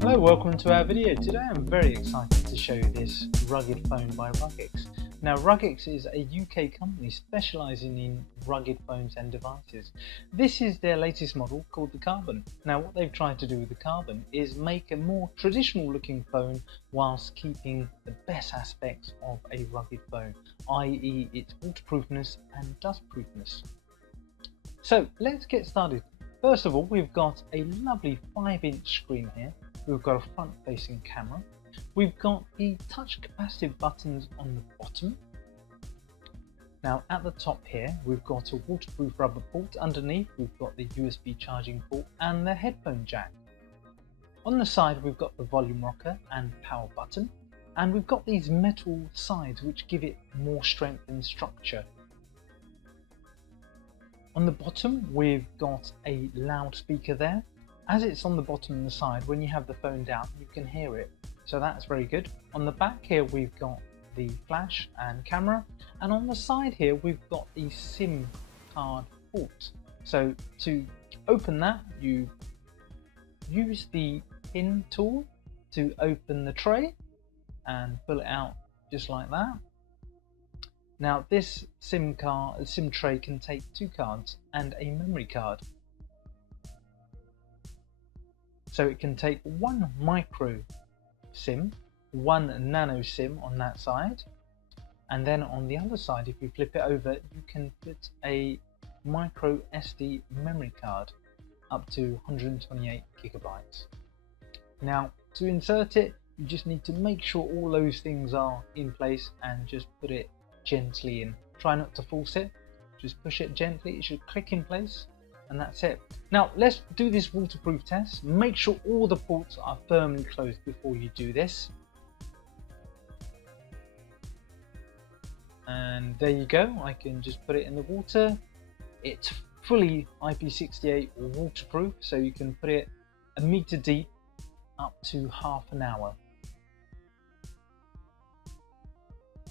Hello, welcome to our video. Today I'm very excited to show you this rugged phone by Ruggex. Now Ruggex is a UK company specialising in rugged phones and devices. This is their latest model called the Carbon. Now what they've tried to do with the Carbon is make a more traditional looking phone whilst keeping the best aspects of a rugged phone, i.e. its waterproofness and dustproofness. So let's get started. First of all, we've got a lovely 5-inch screen here. We've got a front-facing camera. We've got the touch capacitive buttons on the bottom. Now at the top here, we've got a waterproof rubber port. Underneath, we've got the USB charging port and the headphone jack. On the side, we've got the volume rocker and power button. And we've got these metal sides which give it more strength and structure. On the bottom, we've got a loudspeaker there. As it's on the bottom and the side, when you have the phone down, you can hear it. So that's very good. On the back here, we've got the flash and camera. And on the side here, we've got the SIM card port. So to open that, you use the pin tool to open the tray and pull it out just like that. Now this SIM tray can take 2 cards and a memory card. So it can take 1 micro SIM, 1 nano SIM on that side, and then on the other side, if you flip it over, you can put a micro SD memory card up to 128 gigabytes. Now to insert it, you just need to make sure all those things are in place and just put it gently in. Try not to force it, just push it gently, it should click in place. And that's it. Now let's do this waterproof test. Make sure all the ports are firmly closed before you do this. And there you go, I can just put it in the water. It's fully IP68 waterproof, so you can put it 1 meter deep up to half an hour.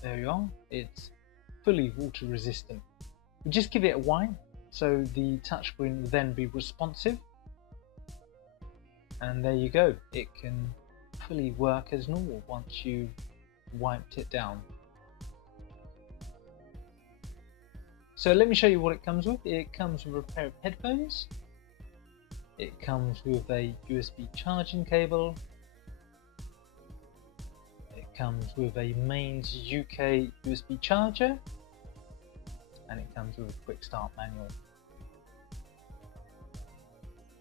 There you are, it's fully water resistant. We just give it a wipe. So the touchscreen will then be responsive, and there you go, it can fully work as normal once you've wiped it down. So let me show you what it comes with. It comes with a pair of headphones, it comes with a USB charging cable, it comes with a mains UK USB charger, and it comes with a quick start manual.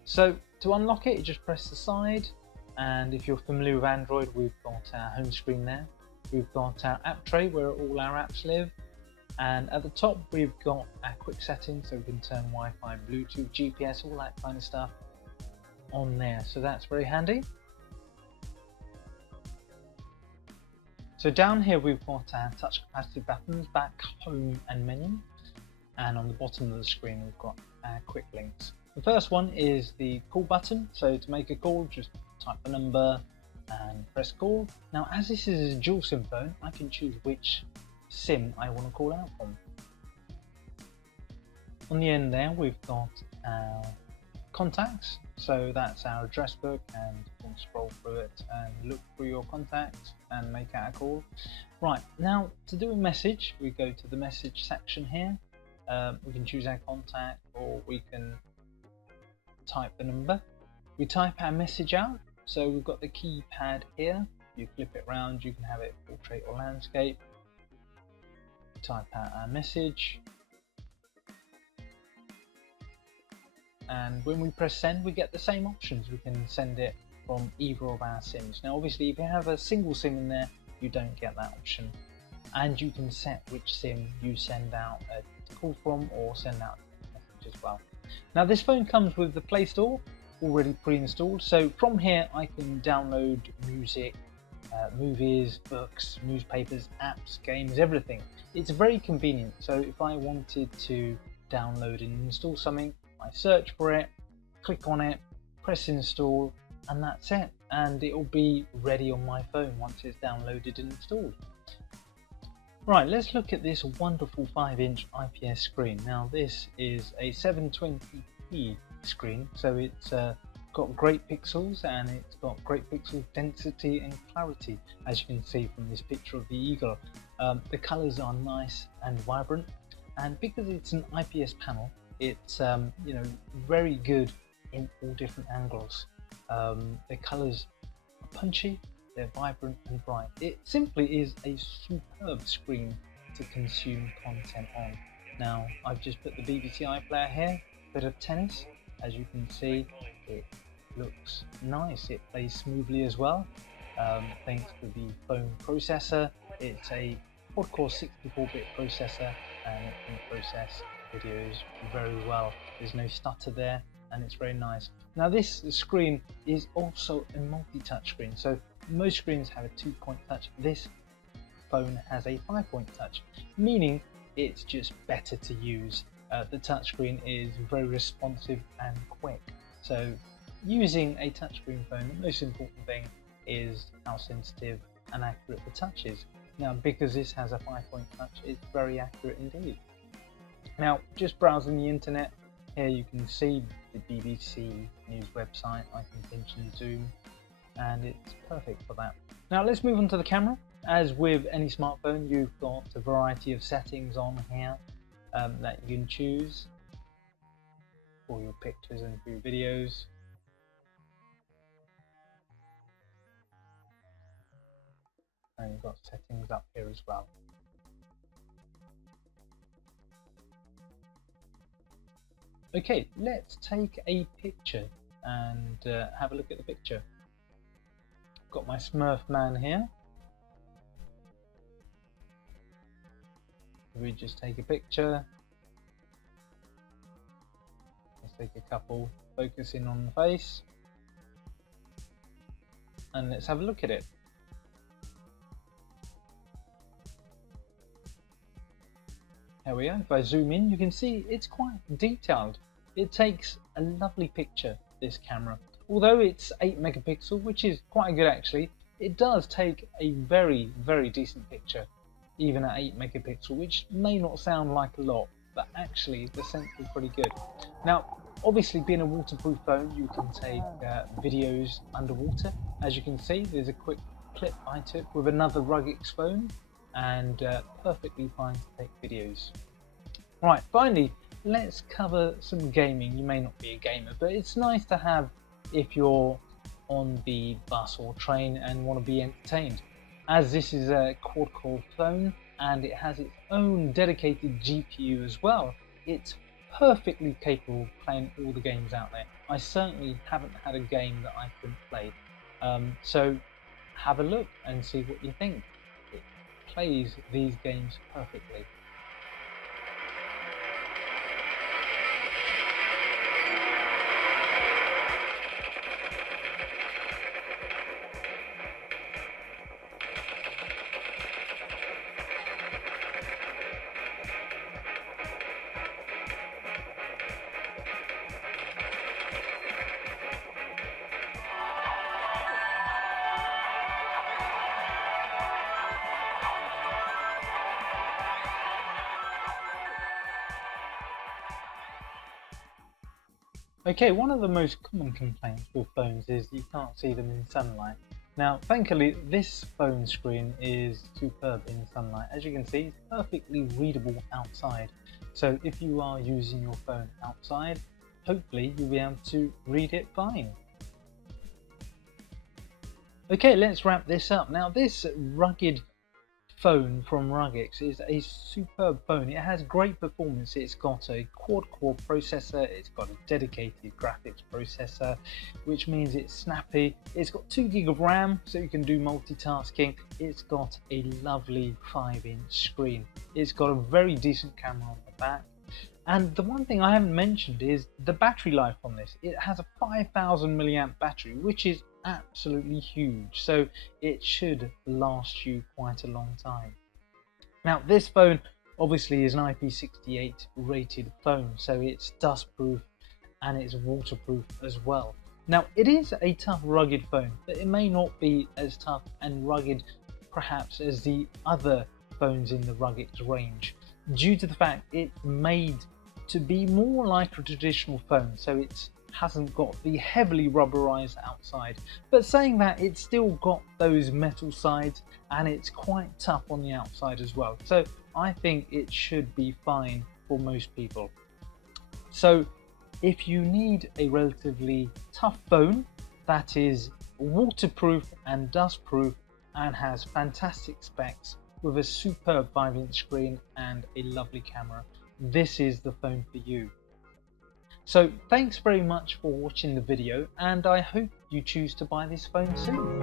So to unlock it, you just press the side, and if you're familiar with Android, we've got our home screen there. We've got our app tray where all our apps live, and at the top we've got our quick settings, so we can turn Wi-Fi, Bluetooth, GPS, all that kind of stuff on there, so that's very handy. So down here we've got our touch capacitive buttons, back, home and menu. And on the bottom of the screen we've got our quick links. The first one is the call button. So to make a call, just type the number and press call. Now as this is a dual SIM phone, I can choose which SIM I want to call out from. On the end there we've got our contacts. So that's our address book, and you can scroll through it and look through your contacts and make out a call. Right, now to do a message, we go to the message section here. We can choose our contact, or we can type the number. We type our message out, so we've got the keypad here. You flip it around, you can have it portrait or landscape. Type out our message, and when we press send, we get the same options. We can send it from either of our SIMs. Now obviously if you have a single SIM in there, you don't get that option, and you can set which SIM you send out a call from or send out a message as well. Now this phone comes with the Play Store already pre-installed, so from here I can download music, movies, books, newspapers, apps, games, everything. It's very convenient. So if I wanted to download and install something, I search for it, click on it, press install, and that's it, and it will be ready on my phone once it's downloaded and installed. Right, let's look at this wonderful 5-inch IPS screen. Now this is a 720p screen, so it's got great pixels and it's got great pixel density and clarity, as you can see from this picture of the eagle. The colors are nice and vibrant, and because it's an IPS panel, it's very good in all different angles. The colors are punchy, they're vibrant and bright. It simply is a superb screen to consume content on. Now I've just put the BBC iPlayer here, bit of tennis. As you can see, it looks nice. It plays smoothly as well, thanks to the phone processor. It's a quad-core 64-bit processor, and it can process videos very well. There's no stutter there, and it's very nice. Now this screen is also a multi-touch screen. So most screens have a 2-point touch. This phone has a 5-point touch, meaning it's just better to use. The touchscreen is very responsive and quick. So using a touchscreen phone, the most important thing is how sensitive and accurate the touch is. Now, because this has a 5-point touch, it's very accurate indeed. Now, just browsing the internet, here you can see the BBC News website. I can pinch and zoom, and it's perfect for that. Now let's move on to the camera. As with any smartphone, you've got a variety of settings on here that you can choose for your pictures and for your videos. And you've got settings up here as well. Okay, let's take a picture and have a look at the picture. Got my Smurf man here. We just take a picture. Let's take a couple, focusing on the face, and let's have a look at it. There we are. If I zoom in, you can see it's quite detailed. It takes a lovely picture, this camera. Although it's 8 megapixel, which is quite good actually, it does take a very, very decent picture, even at 8 megapixel, which may not sound like a lot, but actually the sensor is pretty good. Now, obviously being a waterproof phone, you can take videos underwater. As you can see, there's a quick clip I took with another Ruggex phone, and perfectly fine to take videos. Right, finally, let's cover some gaming. You may not be a gamer, but it's nice to have if you're on the bus or train and want to be entertained. As this is a quad-core phone and it has its own dedicated GPU as well, it's perfectly capable of playing all the games out there. I certainly haven't had a game that I couldn't play. So have a look and see what you think. It plays these games perfectly. Okay, one of the most common complaints with phones is you can't see them in sunlight. Now, thankfully, this phone screen is superb in sunlight. As you can see, it's perfectly readable outside. So if you are using your phone outside, hopefully you'll be able to read it fine. Okay, let's wrap this up. Now, this rugged phone from Ruggex is a superb phone. It has great performance. It's got a quad-core processor, it's got a dedicated graphics processor, which means it's snappy. It's got 2 GB of RAM, so you can do multitasking. It's got a lovely 5-inch screen. It's got a very decent camera on the back. And the one thing I haven't mentioned is the battery life on this. It has a 5000 milliamp battery, which is absolutely huge, so it should last you quite a long time. Now, this phone obviously is an IP68 rated phone, so it's dustproof and it's waterproof as well. Now, it is a tough, rugged phone, but it may not be as tough and rugged perhaps as the other phones in the Ruggex range, due to the fact it's made to be more like a traditional phone. So it's hasn't got the heavily rubberized outside, but saying that, it's still got those metal sides and it's quite tough on the outside as well. So I think it should be fine for most people. So if you need a relatively tough phone that is waterproof and dustproof and has fantastic specs with a superb 5-inch screen and a lovely camera, this is the phone for you. So thanks very much for watching the video, and I hope you choose to buy this phone soon.